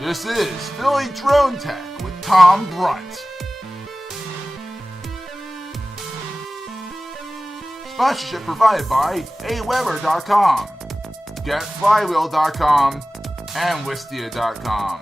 This is Philly Drone Tech with Tom Brunt. Sponsorship provided by AWeber.com, GetFlywheel.com, and Wistia.com.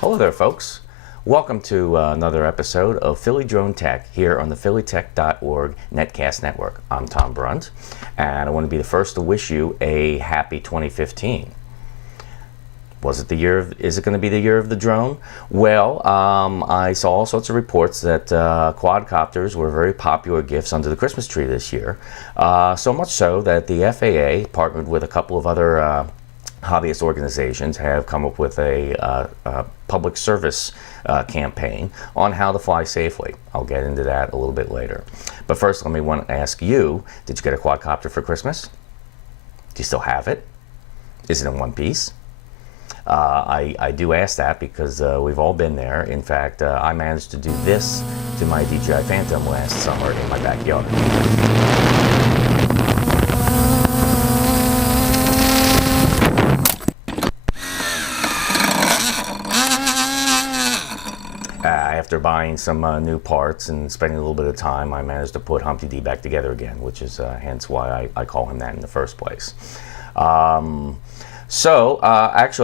Hello there, folks. Welcome to another episode of Philly Drone Tech here on the phillytech.org Netcast Network. I'm Tom Brunt, and I want to be the first to wish you a happy 2015. Is it going to be the year of the drone? Well, I saw all sorts of reports that quadcopters were very popular gifts under the Christmas tree this year. So much so that the FAA partnered with a couple of other hobbyist organizations have come up with a public service campaign on how to fly safely. I'll get into that a little bit later. But first, let me want to ask you, did you get a quadcopter for Christmas? Do you still have it? Is it in one piece? I do ask that because we've all been there. In fact, I managed to do this to my DJI Phantom last summer in my backyard. After buying some new parts and spending a little bit of time, I managed to put Humpty D back together again, which is hence why I call him that in the first place. Actually,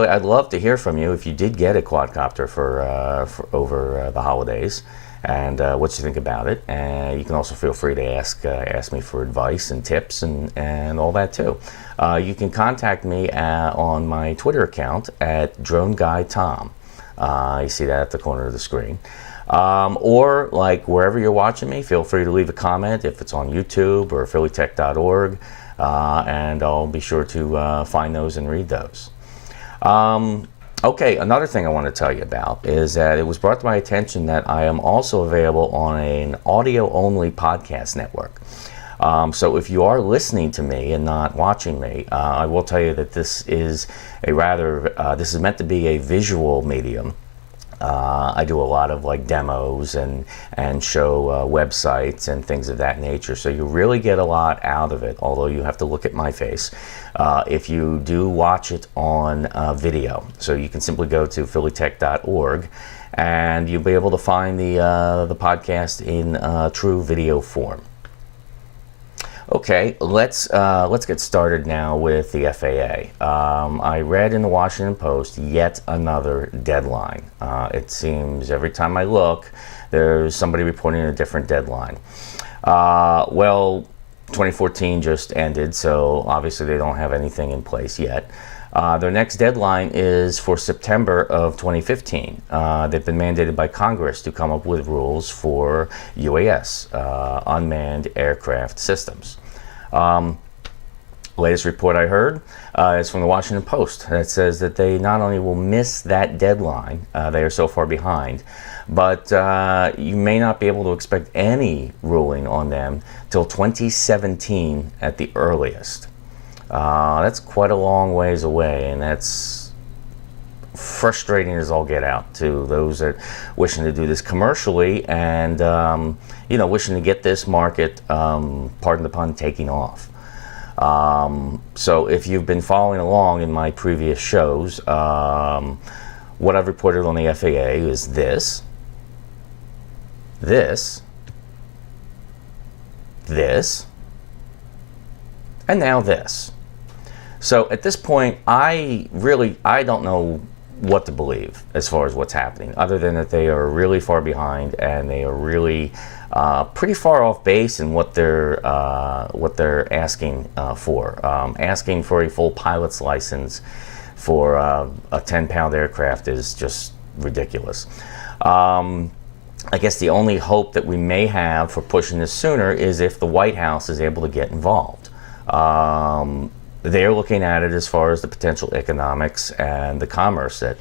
I'd love to hear from you if you did get a quadcopter for over the holidays, and what you think about it. And you can also feel free to ask me for advice and tips and all that too. You can contact me on my Twitter account at DroneGuyTom. You see that at the corner of the screen. Or like wherever you're watching me, feel free to leave a comment if it's on YouTube or phillytech.org, and I'll be sure to find those and read those. Okay, another thing I want to tell you about is that it was brought to my attention that I am also available on an audio-only podcast network. So if you are listening to me and not watching me, I will tell you that this is this is meant to be a visual medium. I do a lot of like demos and show websites and things of that nature. So you really get a lot out of it, although you have to look at my face if you do watch it on video. So you can simply go to phillytech.org and you'll be able to find the podcast in true video form. Okay, let's get started now with the FAA. I read in the Washington Post yet another deadline. It seems every time I look, there's somebody reporting a different deadline. Well, 2014 just ended, so obviously they don't have anything in place yet. Their next deadline is for September of 2015. They've been mandated by Congress to come up with rules for UAS, unmanned aircraft systems. Latest report I heard is from the Washington Post that says that they not only will miss that deadline, they are so far behind, but you may not be able to expect any ruling on them till 2017 at the earliest. That's quite a long ways away, and that's frustrating as all get out to those that wishing to do this commercially and wishing to get this market, pardon the pun, taking off. So if you've been following along in my previous shows, what I've reported on the FAA is this, and now this. So at this point, I don't know what to believe as far as what's happening, other than that they are really far behind and they are really pretty far off base in what they're asking for. Asking for a full pilot's license for a 10-pound aircraft is just ridiculous. I guess the only hope that we may have for pushing this sooner is if the White House is able to get involved. They're looking at it as far as the potential economics and the commerce that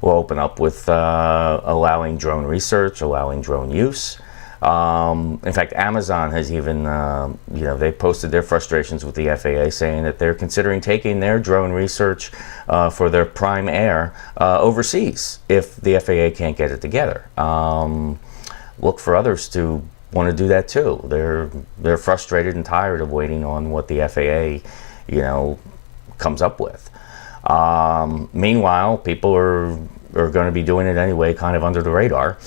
will open up with allowing drone research, allowing drone use, In fact, Amazon has even, they posted their frustrations with the FAA, saying that they're considering taking their drone research for their Prime Air overseas if the FAA can't get it together. Look for others to want to do that too. They're frustrated and tired of waiting on what the FAA, comes up with. Meanwhile, people are going to be doing it anyway, kind of under the radar.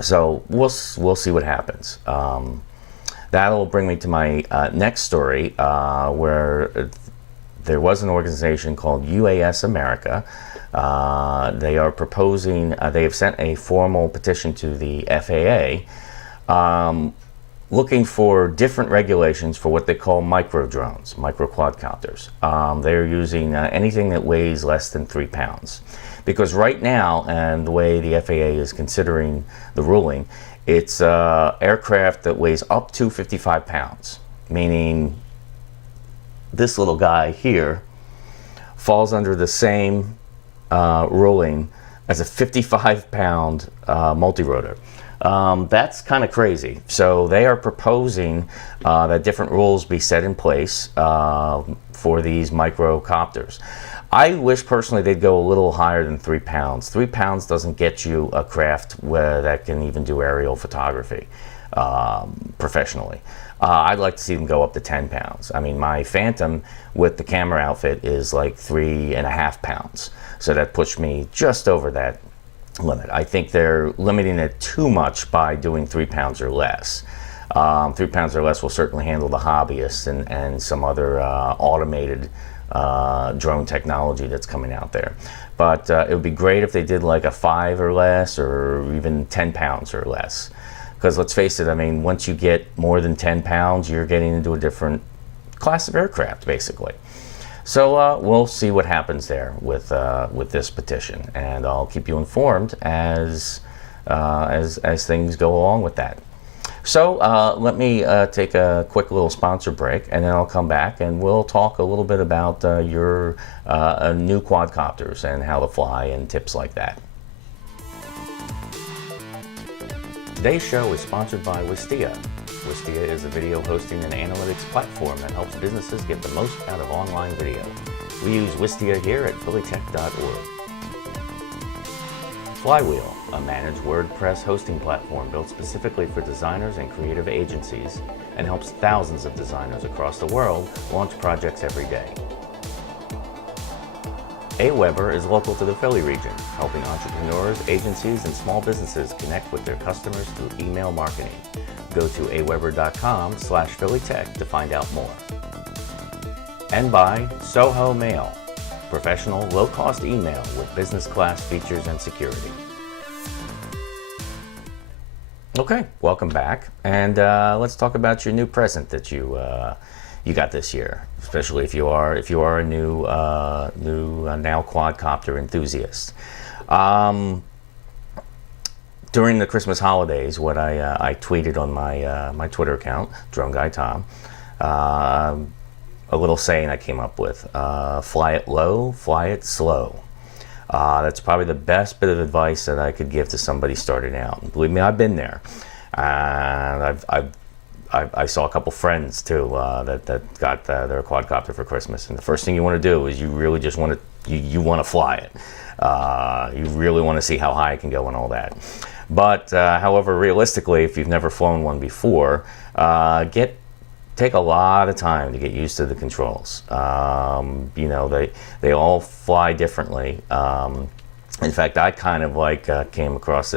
So we'll see what happens. That'll bring me to my next story, where there was an organization called UAS America. They are proposing, they have sent a formal petition to the FAA, looking for different regulations for what they call micro drones, micro quadcopters. They're using anything that weighs less than 3 pounds. Because right now, and the way the FAA is considering the ruling, it's aircraft that weighs up to 55 pounds, meaning this little guy here falls under the same ruling as a 55-pound multirotor. That's kind of crazy. So they are proposing that different rules be set in place for these microcopters. I wish personally they'd go a little higher than 3 pounds. 3 pounds doesn't get you a craft that can even do aerial photography professionally. I'd like to see them go up to 10 pounds. I mean, my Phantom with the camera outfit is like 3.5 pounds. So that pushed me just over that limit. I think they're limiting it too much by doing 3 pounds or less. 3 pounds or less will certainly handle the hobbyists and some other automated drone technology that's coming out there. But it would be great if they did like a 5 or less, or even 10 pounds or less. Because let's face it, I mean, once you get more than 10 pounds, you're getting into a different class of aircraft, basically. So we'll see what happens there with this petition, and I'll keep you informed as things go along with that. So let me take a quick little sponsor break, and then I'll come back and we'll talk a little bit about your new quadcopters and how to fly and tips like that. Today's show is sponsored by Wistia. Wistia is a video hosting and analytics platform that helps businesses get the most out of online video. We use Wistia here at phillytech.org. Flywheel, a managed WordPress hosting platform built specifically for designers and creative agencies, and helps thousands of designers across the world launch projects every day. Aweber is local to the Philly region, helping entrepreneurs, agencies, and small businesses connect with their customers through email marketing. Go to aweber.com/phillytech to find out more. And by Soho Mail, professional, low-cost email with business-class features and security. Okay, welcome back, and let's talk about your new present that you got this year, especially if you are a new now quadcopter enthusiast. During the Christmas holidays, what I tweeted on my Twitter account, Drone Guy Tom, a little saying I came up with: fly it low, fly it slow. That's probably the best bit of advice that I could give to somebody starting out. And believe me, I've been there. And I saw a couple friends too that got their quadcopter for Christmas. And the first thing you want to do is you really just want to you want to fly it. You really want to see how high it can go and all that. But however, realistically, if you've never flown one before, take a lot of time to get used to the controls. They all fly differently. In fact, I kind of came across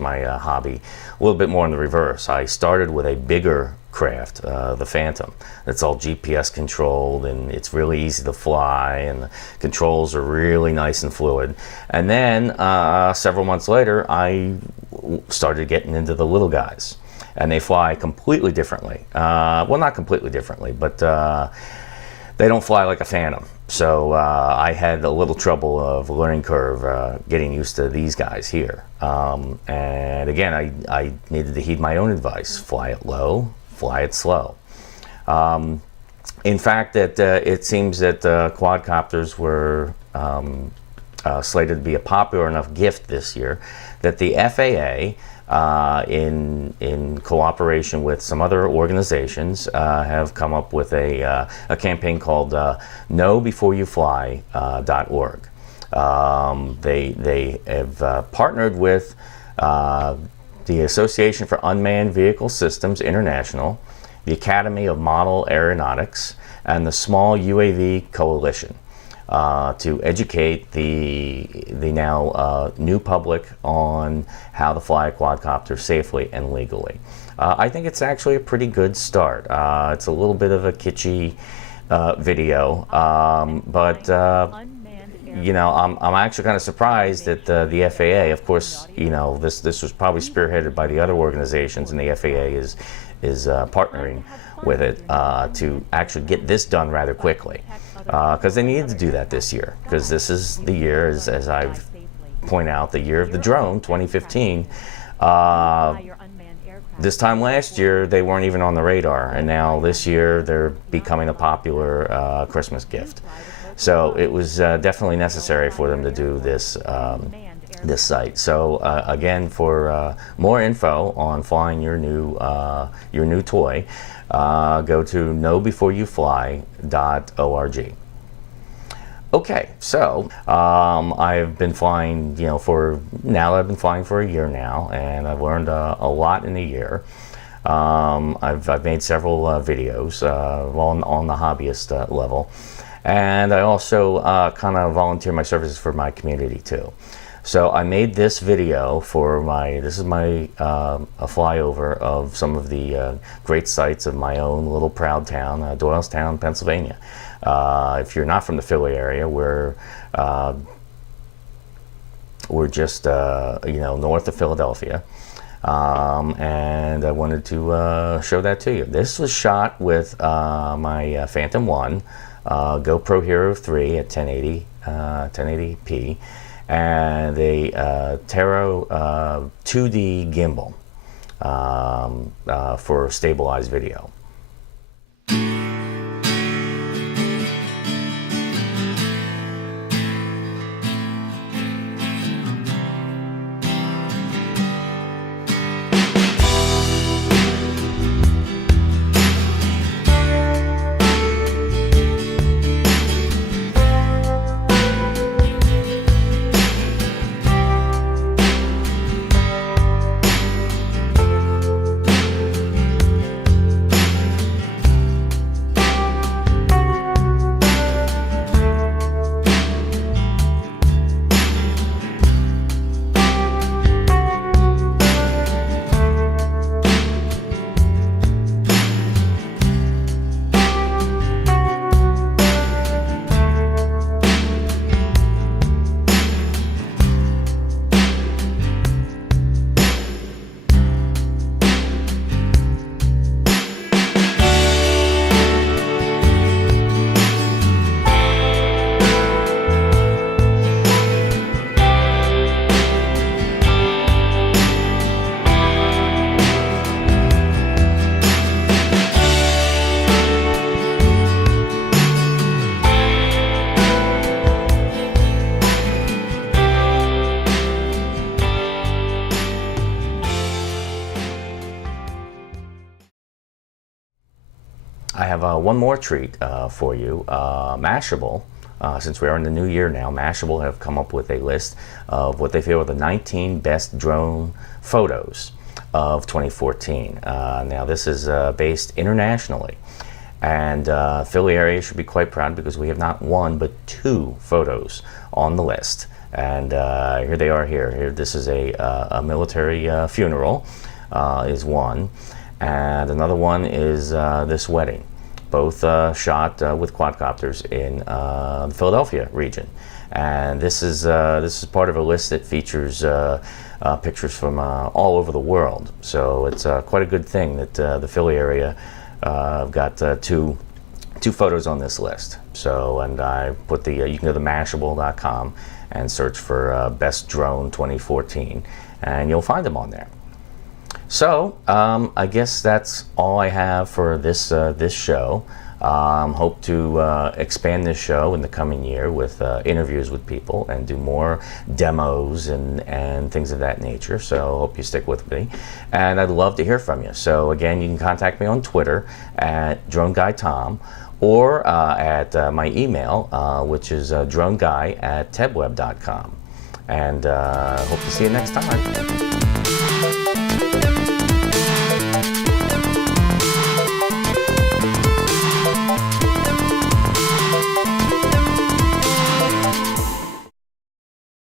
my hobby a little bit more in the reverse. I started with a bigger craft, the Phantom. That's all GPS controlled, and it's really easy to fly, and the controls are really nice and fluid. And then several months later, I started getting into the little guys, and they fly completely differently. Well, not completely differently, but they don't fly like a Phantom. So I had a little trouble of learning curve getting used to these guys here. And again, I needed to heed my own advice: fly it low, fly it slow. In fact, it seems that quadcopters were slated to be a popular enough gift this year that the FAA, in cooperation with some other organizations, have come up with a campaign called KnowBeforeYouFly.org. They have partnered with the Association for Unmanned Vehicle Systems International, the Academy of Model Aeronautics, and the Small UAV Coalition to educate the now new public on how to fly a quadcopter safely and legally. I think it's actually a pretty good start. It's a little bit of a kitschy video, but you know, I'm actually kind of surprised that the FAA, of course, you know, this was probably spearheaded by the other organizations, and the FAA is partnering with it to actually get this done rather quickly, because they needed to do that this year, because this is the year, as I've pointed out, the year of the drone, 2015. This time last year, they weren't even on the radar, and now this year, they're becoming a popular Christmas gift. So it was definitely necessary for them to do this this site. So again, for more info on flying your new toy, go to knowbeforeyoufly.org. Okay, so I've been flying, you know, I've been flying for a year now, and I've learned a lot in a year. I've made several videos on the hobbyist level, and I also kind of volunteer my services for my community too. So I made this video for this is my a flyover of some of the great sights of my own little proud town, Doylestown, Pennsylvania. If you're not from the Philly area, we're just you know, north of Philadelphia, and I wanted to show that to you. This was shot with my Phantom 1 GoPro Hero 3 at 1080p, and a Taro 2D gimbal for stabilized video. I have one more treat for you. Mashable, since we are in the new year now, Mashable have come up with a list of what they feel are the 19 best drone photos of 2014. Now this is based internationally, and Philly area should be quite proud because we have not one but 2 photos on the list. And here they are here. This is a military funeral is one. And another one is this wedding, both shot with quadcopters in the Philadelphia region. And this is part of a list that features pictures from all over the world. So it's quite a good thing that the Philly area got two photos on this list. So, and I put the you can go to Mashable.com and search for Best Drone 2014, and you'll find them on there. So I guess that's all I have for this this show. Hope to expand this show in the coming year with interviews with people and do more demos and things of that nature. So hope you stick with me. And I'd love to hear from you. So again, you can contact me on Twitter at DroneGuyTom or at my email, which is droneguy@tebweb.com. And hope to see you next time.